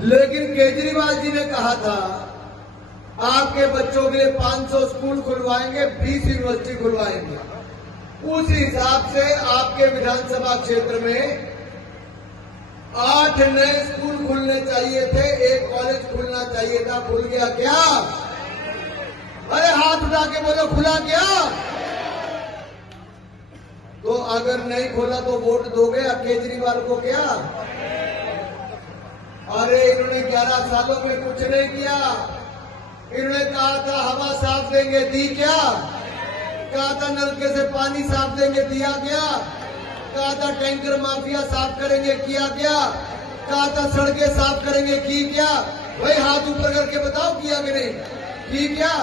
लेकिन केजरीवाल जी ने कहा था आपके बच्चों के लिए 500 स्कूल खुलवाएंगे, 20 यूनिवर्सिटी खुलवाएंगे। उस हिसाब से आपके विधानसभा क्षेत्र में 8 नए स्कूल खुलने चाहिए थे, 1 कॉलेज खुलना चाहिए था। खुल गया क्या? अरे हाथ उठा के बोलो, खुला क्या? तो अगर नहीं खोला तो वोट दोगे केजरीवाल को क्या? अरे इन्होंने 11 सालों में कुछ नहीं किया। इन्होंने कहा था हवा साफ देंगे, दी क्या? कहा था नलके से पानी साफ देंगे, दिया क्या? कहा था टैंकर माफिया साफ करेंगे, किया क्या? कहा था सड़कें साफ करेंगे, की क्या? भाई हाथ ऊपर करके बताओ, किया कि नहीं? की क्या?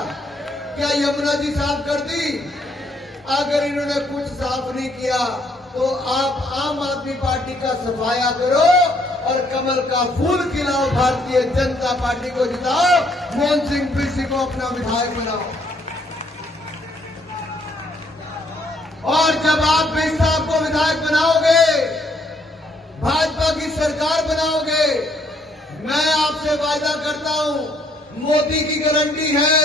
क्या यमुना जी साफ कर दी? अगर इन्होंने कुछ साफ नहीं किया तो आप आम आदमी पार्टी का सफाया करो और कमल का फूल खिलाओ, भारतीय जनता पार्टी को जिताओ, मोहन सिंह बिरसी को अपना विधायक बनाओ। और जब आप बिरसी साहब को विधायक बनाओगे, भाजपा की सरकार बनाओगे, मैं आपसे वायदा करता हूं, मोदी की गारंटी है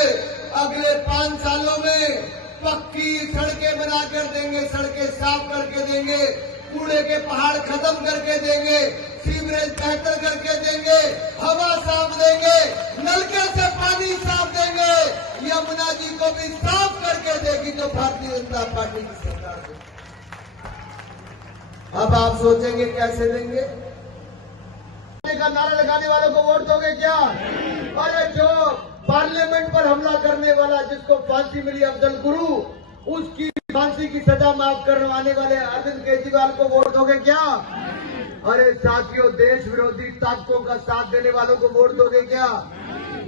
अगले 5 सालों में पक्की सड़कें बनाकर देंगे, सड़कें साफ करके देंगे, कूड़े के पहाड़ खत्म करके देंगे, सीवरेज बेहतर करके देंगे, हवा साफ देंगे, नलके से पानी साफ देंगे, यमुना जी को भी साफ करके देगी तो भारतीय जनता पार्टी की सरकार है। अब आप सोचेंगे कैसे देंगे? का नारा लगाने वालों को वोट दोगे क्या? अरे जो पार्लियामेंट पर हमला करने वाला, जिसको फांसी मिली अफजल गुरु, उसकी फांसी की सजा माफ करवाने वाले अरविंद केजरीवाल को वोट दोगे क्या? अरे साथियों, देश विरोधी ताकतों का साथ देने वालों को वोट दोगे क्या?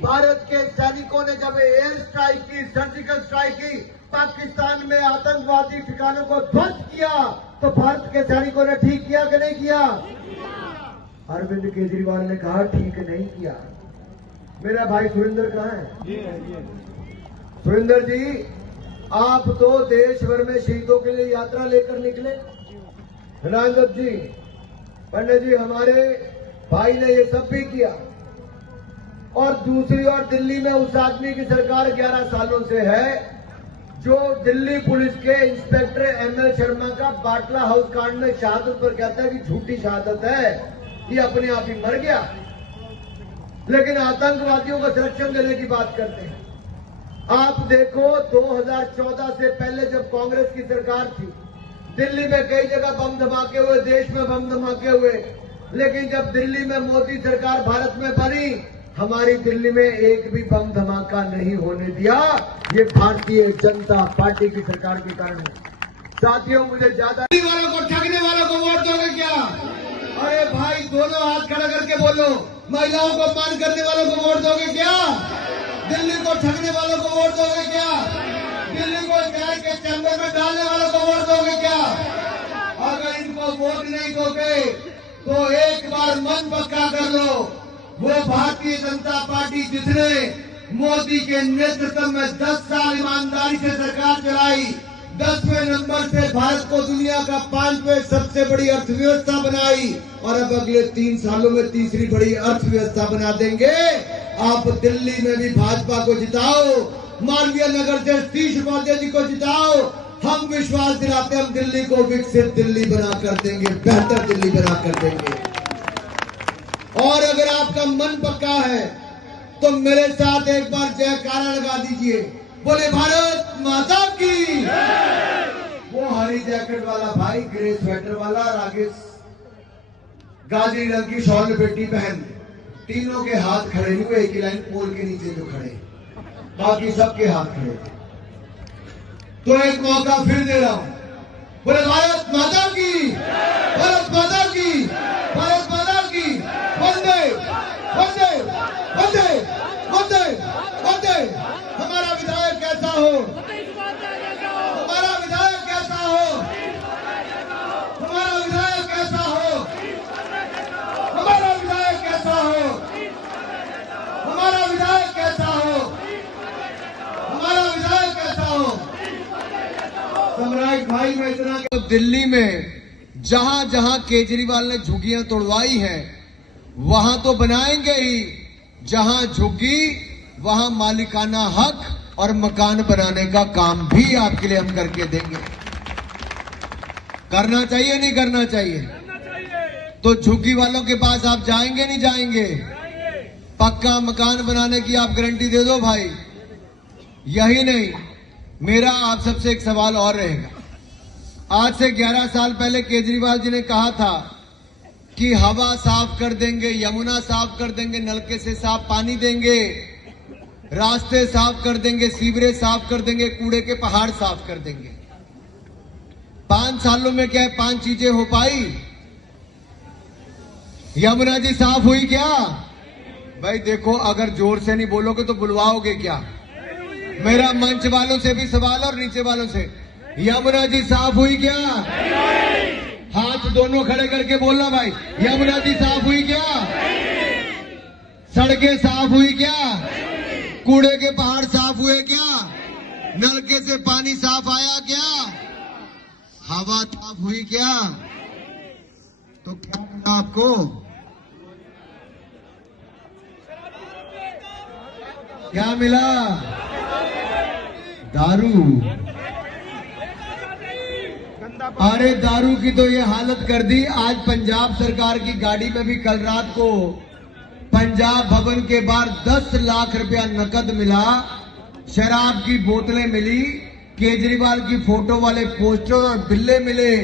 भारत के सैनिकों ने जब एयर स्ट्राइक की, सर्जिकल स्ट्राइक की, पाकिस्तान में आतंकवादी ठिकानों को ध्वस्त किया, तो भारत के सैनिकों ने ठीक किया कि नहीं किया? अरविंद केजरीवाल ने कहा ठीक नहीं किया। मेरा भाई सुरेंद्र कहाँ है? सुरेंद्र जी, आप तो देश भर में शहीदों के लिए यात्रा लेकर निकले। रामदेव जी, पंडित जी, हमारे भाई ने ये सब भी किया। और दूसरी ओर दिल्ली में उस आदमी की सरकार 11 सालों से है जो दिल्ली पुलिस के इंस्पेक्टर एमएल शर्मा का बाटला हाउस कांड में शहादत पर कहता है कि झूठी शहादत है, ये अपने आप ही मर गया, लेकिन आतंकवादियों को संरक्षण देने की बात करते हैं। आप देखो, 2014 से पहले जब कांग्रेस की सरकार थी, दिल्ली में कई जगह बम धमाके हुए, देश में बम धमाके हुए, लेकिन जब दिल्ली में मोदी सरकार भारत में बनी, हमारी दिल्ली में एक भी बम धमाका नहीं होने दिया। ये भारतीय जनता पार्टी की सरकार के कारण है। साथियों, मुझे ज्यादा वालों को, ठगने वालों को वोट दोगे क्या? अरे भाई, दोनों हाथ खड़ा करके बोलो, महिलाओं को अपमान करने वालों को वोट दोगे क्या? दिल्ली को ठगने वालों को वोट दोगे क्या? दिल्ली को न्याय के चैम्बर में डालने वालों को वोट दोगे क्या? अगर इनको वोट नहीं दोगे तो एक बार मन पक्का कर लो, वो भारतीय जनता पार्टी जिसने मोदी के नेतृत्व में 10 साल ईमानदारी से सरकार चलाई, 10वें नंबर से भारत को दुनिया का 5वें सबसे बड़ी अर्थव्यवस्था बनाई, और अब अगले 3 सालों में तीसरी बड़ी अर्थव्यवस्था बना देंगे। आप दिल्ली में भी भाजपा को जिताओ, मालवीय नगर से सतीश उपाध्याय जी को जिताओ। हम विश्वास दिलाते, हम दिल्ली को विकसित दिल्ली बना कर देंगे, बेहतर दिल्ली बना कर देंगे। और अगर आपका मन पक्का है तो मेरे साथ एक बार जयकारा लगा दीजिए, बोले भारत माता की। वो हरी जैकेट वाला भाई, ग्रे स्वेटर वाला, और आगे गाजरी रंग की शॉल पेटी पहन, तीनों के हाथ खड़े हुए एक ही लाइन पोल के नीचे जो खड़े, बाकी सबके हाथ खड़े थे। तो एक मौका फिर दे रहा हूं, बोले भारत माता की, भारत माता की, भारत माता की, वंदे वंदे वंदे वंदे वंदे। हमारा विधायक कैसा हो, हमारा विधायक कैसा हो, हमारा विधायक कैसा हो, हमारा विधायक कैसा हो, हमारा विधायक कैसा हो, हमारा विधायक कैसा हो। सम्राट भाई, मैं इतना, दिल्ली में जहां जहां केजरीवाल ने झुग्गियां तोड़वाई हैं, वहां तो बनाएंगे ही जहां झुग्गी वहां मालिकाना हक और मकान बनाने का काम भी आपके लिए हम करके देंगे। करना चाहिए नहीं करना चाहिए? तो झुग्गी वालों के पास आप जाएंगे नहीं जाएंगे? पक्का मकान बनाने की आप गारंटी दे दो भाई। यही नहीं, मेरा आप सबसे एक सवाल और रहेगा। आज से 11 साल पहले केजरीवाल जी ने कहा था कि हवा साफ कर देंगे, यमुना साफ कर देंगे, नलके से साफ पानी देंगे, रास्ते साफ कर देंगे, सीवरेज साफ कर देंगे, कूड़े के पहाड़ साफ कर देंगे। 5 सालों में क्या 5 चीजें हो पाई? यमुना जी साफ हुई क्या? भाई देखो, अगर जोर से नहीं बोलोगे तो बुलवाओगे क्या? मेरा मंच वालों से भी सवाल और नीचे वालों से, यमुना जी साफ हुई क्या? हाथ दोनों खड़े करके बोलना भाई, यमुना जी साफ हुई क्या? सड़कें साफ हुई क्या? कूड़े के पहाड़ साफ हुए क्या? नलके से पानी साफ आया क्या? हवा साफ हुई क्या? तो क्या मिला आपको? क्या मिला? दारू। अरे दारू की तो ये हालत कर दी। आज पंजाब सरकार की गाड़ी में भी कल रात को पंजाब भवन के बाहर 10 लाख रुपया नकद मिला, शराब की बोतलें मिली, केजरीवाल की फोटो वाले पोस्टर और बिल्ले मिले।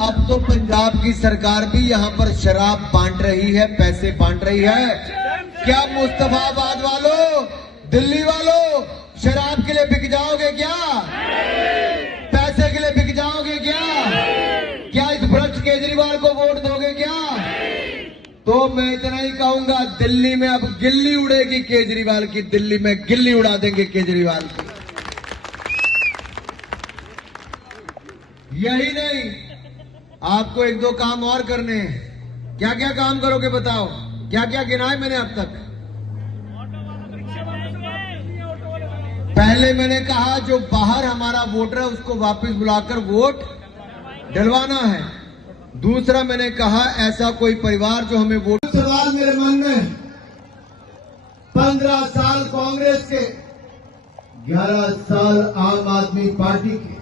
अब तो पंजाब की सरकार भी यहाँ पर शराब बांट रही है, पैसे बांट रही है। क्या मुस्तफाबाद वालों, दिल्ली वालों, शराब के लिए बिक जाओगे क्या? पैसे के लिए बिक जाओगे क्या? क्या इस भ्रष्ट केजरीवाल को वोट दोगे क्या? तो मैं इतना ही कहूंगा, दिल्ली में अब गिल्ली उड़ेगी केजरीवाल की, दिल्ली में गिल्ली उड़ा देंगे केजरीवाल की। यही नहीं, आपको 1-2 काम और करने हैं। क्या क्या काम करोगे बताओ? क्या क्या गिनाए मैंने अब तक? पहले मैंने कहा जो बाहर हमारा वोटर है उसको वापस बुलाकर वोट डलवाना है। दूसरा मैंने कहा ऐसा कोई परिवार जो हमें वोट। सवाल मेरे मन में, 15 साल कांग्रेस के, 11 साल आम आदमी पार्टी के,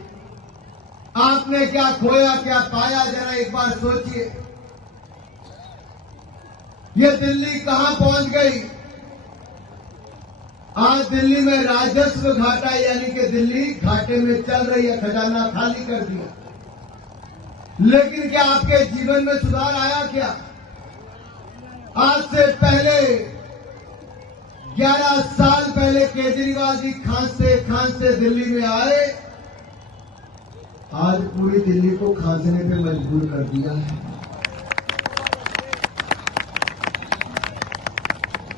आपने क्या खोया क्या पाया? जरा एक बार सोचिए। ये दिल्ली कहां पहुंच गई? आज दिल्ली में राजस्व घाटा, यानी कि दिल्ली घाटे में चल रही है, खजाना खाली कर दिया। लेकिन क्या आपके जीवन में सुधार आया क्या? आज से पहले 11 साल पहले केजरीवाल जी खांसते खांसते दिल्ली में आए, आज पूरी दिल्ली को खांसने पे मजबूर कर दिया है।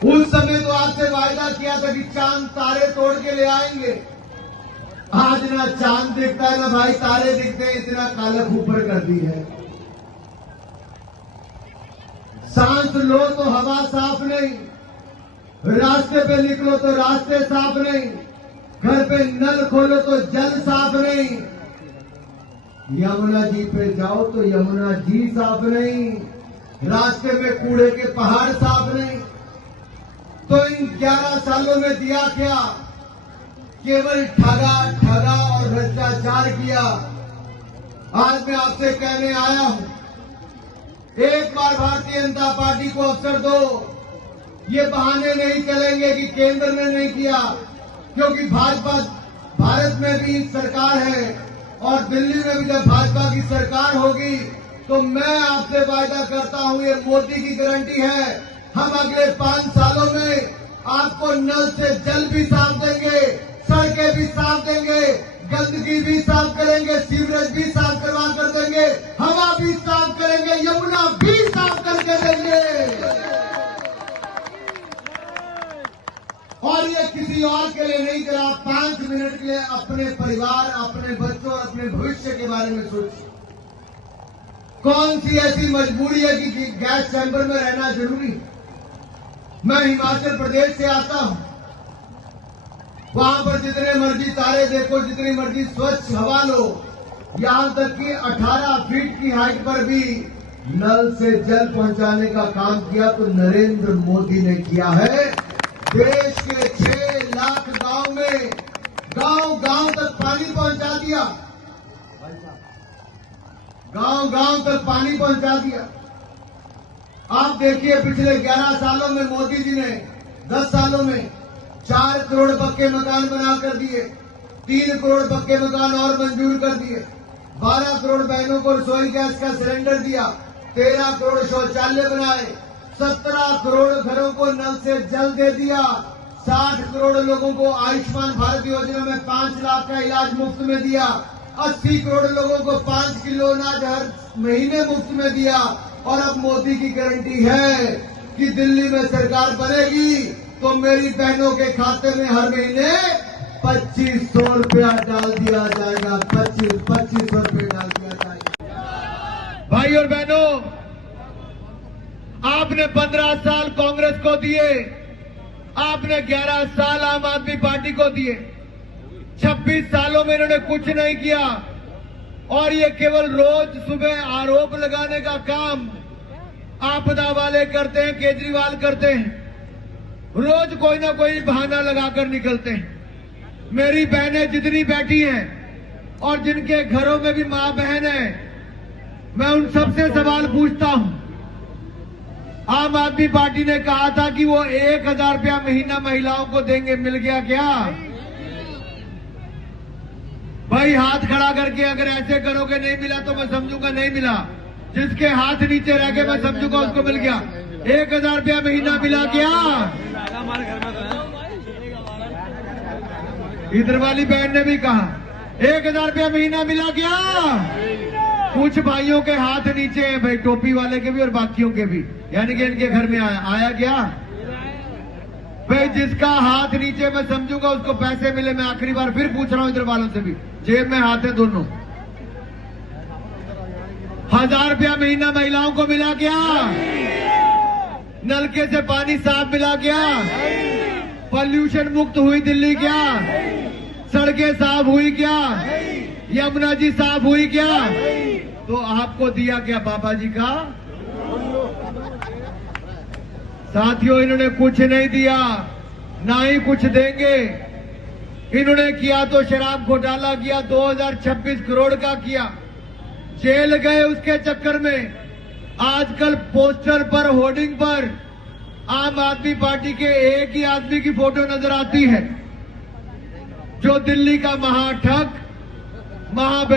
उस समय तो आपसे वायदा किया था कि चांद तारे तोड़ के ले आएंगे। आज ना चांद दिखता है ना भाई तारे दिखते हैं, इतना काला ऊपर कर दी है। सांस लो तो हवा साफ नहीं, रास्ते पे निकलो तो रास्ते साफ नहीं, घर पे नल खोलो तो जल साफ नहीं, यमुना जी पे जाओ तो यमुना जी साफ नहीं, रास्ते में कूड़े के पहाड़ साफ नहीं। तो इन 11 सालों में दिया क्या? केवल ठगा ठगा और भ्रष्टाचार किया। आज मैं आपसे कहने आया हूं, एक बार भारतीय जनता पार्टी को अवसर दो। ये बहाने नहीं चलेंगे कि केंद्र ने नहीं किया, क्योंकि भाजपा भारत में भी सरकार है और दिल्ली में भी जब भाजपा की सरकार होगी तो मैं आपसे वायदा करता हूं, ये मोदी की गारंटी है, हम अगले 5 सालों में आपको नल से जल भी साफ देंगे, सड़कें भी साफ देंगे, गंदगी भी साफ करेंगे, सीवरेज भी साफ करवा कर देंगे, हवा भी साफ करेंगे, यमुना भी साफ करके देंगे। और ये किसी और के लिए नहीं करा, 5 मिनट के लिए अपने परिवार, अपने बच्चों और अपने भविष्य के बारे में सोचिए। कौन सी ऐसी मजबूरी है कि गैस चैम्बर में रहना जरूरी? मैं हिमाचल प्रदेश से आता हूं, वहां पर जितने मर्जी तारे देखो, जितनी मर्जी स्वच्छ हवा लो, यहां तक कि 18 फीट की हाइट पर भी नल से जल पहुंचाने का काम किया तो नरेंद्र मोदी ने किया है। देश के 6 लाख गांव में गांव गांव तक पानी पहुंचा दिया, गांव गांव तक पानी पहुंचा दिया। आप देखिए पिछले 11 सालों में मोदी जी ने 10 सालों में 4 करोड़ पक्के मकान बना कर दिए, 3 करोड़ पक्के मकान और मंजूर कर दिए, 12 करोड़ बहनों को रसोई गैस का सिलेंडर दिया, 13 करोड़ शौचालय बनाए, 17 करोड़ घरों को नल से जल दे दिया, 60 करोड़ लोगों को आयुष्मान भारत योजना में 5 लाख का इलाज मुफ्त में दिया, 80 करोड़ लोगों को 5 किलो अनाज हर महीने मुफ्त में दिया। और अब मोदी की गारंटी है कि दिल्ली में सरकार बनेगी तो मेरी बहनों के खाते में हर महीने 2500 रुपया डाल दिया जाएगा। 2500 रुपये डाल दिया जाएगा। भाई और बहनों, आपने 15 साल कांग्रेस को दिए, आपने 11 साल आम आदमी पार्टी को दिए, 26 सालों में इन्होंने कुछ नहीं किया। और ये केवल रोज सुबह आरोप लगाने का काम आपदा वाले करते हैं, केजरीवाल करते हैं। रोज कोई ना कोई बहाना लगाकर निकलते हैं। मेरी बहनें जितनी बैठी हैं और जिनके घरों में भी मां बहन है, मैं उन सबसे सवाल पूछता हूं। आम आदमी पार्टी ने कहा था कि वो 1000 रुपया महीना महिलाओं को देंगे, मिल गया क्या? भाई हाथ खड़ा करके अगर ऐसे करोगे नहीं मिला तो मैं समझूंगा नहीं मिला। जिसके हाथ नीचे रह गए मैं समझूंगा उसको मिल गया। 1000 रुपया महीना मिला क्या? इधर वाली बहन ने भी कहा 1000 रुपया महीना मिला क्या? कुछ भाइयों के हाथ नीचे है भाई, टोपी वाले के भी और बाकियों के भी, यानी कि इनके घर में आया क्या? भाई जिसका हाथ नीचे मैं समझूंगा उसको पैसे मिले। मैं आखिरी बार फिर पूछ रहा हूं इधर वालों से भी, जेब में हाथ है दोनों। 1000 रुपया महीना महिलाओं को मिला क्या? नलके से पानी साफ मिला क्या? पॉल्यूशन मुक्त हुई दिल्ली क्या? सड़कें साफ हुई क्या? यमुना जी साफ हुई क्या? तो आपको दिया क्या बाबा जी का? साथियों, इन्होंने कुछ नहीं दिया, ना ही कुछ देंगे। इन्होंने किया तो शराब घोटाला किया, 2026 करोड़ का किया, जेल गए उसके चक्कर में। आजकल पोस्टर पर, होर्डिंग पर आम आदमी पार्टी के एक ही आदमी की फोटो नजर आती है, जो दिल्ली का महाठग, महाबे